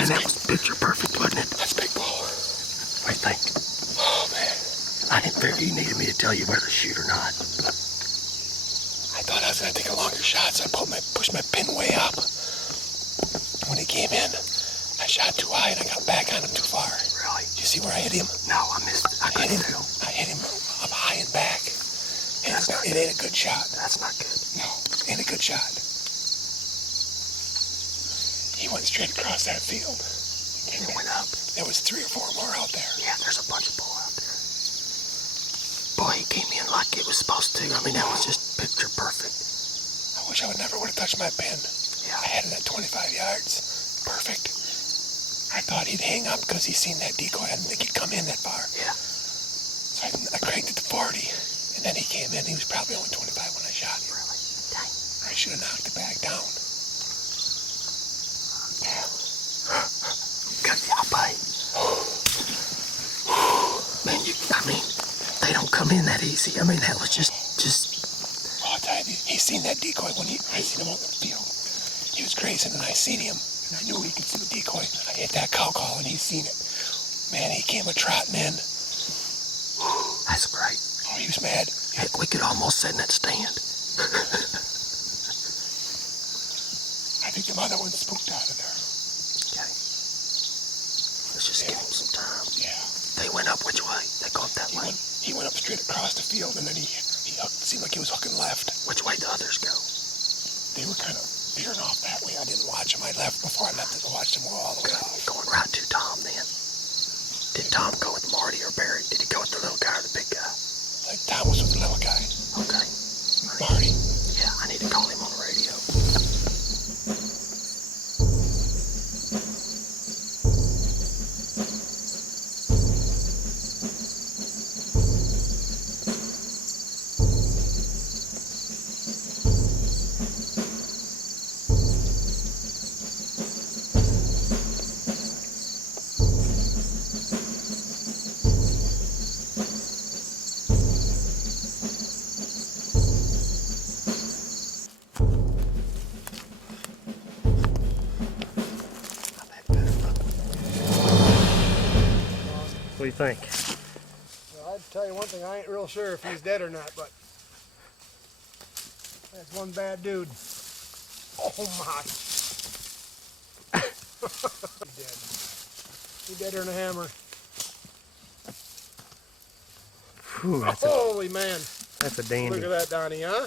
And that was picture perfect, wasn't it? That's big bull. What do you think? Oh, man. I didn't figure you needed me to tell you whether to shoot or not. I thought I was going to take a longer shot, so I pushed my pin way up. When he came in, I shot too high and I got back on him too far. Really? Did you see where I hit him? No, I missed it. I couldn't tell. I hit him up high and back. It ain't a good shot. That's not good. No, ain't a good shot. He went straight across that field. He went up. There was 3 or 4 more out there. Yeah, there's a bunch of bull out there. Boy, he came in like it was supposed to. I mean, that was just picture perfect. I wish I never would have touched my pin. Yeah. I had it at 25 yards. Perfect. I thought he'd hang up because he seen that decoy. I didn't think he'd come in that far. Yeah. So I cranked it to 40, and then he came in. He was probably only 25 when I shot him. Really? Dang. I should have knocked the bag down. Yeah. Good job, buddy. Man, I mean, they don't come in that easy. I mean, that was just. Well, I'll tell you, he seen that decoy when I seen him on the field. He was grazing, and I seen him, and I knew he could see the decoy. I hit that cow call, and he seen it. Man, he came a-trotting in. That's great. Oh, he was mad. Heck, we could almost sit in that stand. I think the mother one spooked out of there. Okay. Let's just give him some time. Yeah. They went up which way? They go up that way? He went up straight across the field, and then he hooked, seemed like he was hooking left. Which way the others go? They were kind of veering off that way. I didn't watch them. I left before I left it to watch them go all the way off. Going right to Tom then. Did Tom go with Marty or Barry? Did he go with the little guy or the big guy? Like Tom was with the little guy. Okay. Marty. Yeah, I need to call him on the radio. What do you think? Well, I'd tell you one thing, I ain't real sure if he's dead or not, but that's one bad dude. Oh my. He's dead. He's deader than a hammer. Whew, Holy man. That's a dandy. Look at that, Donnie, huh?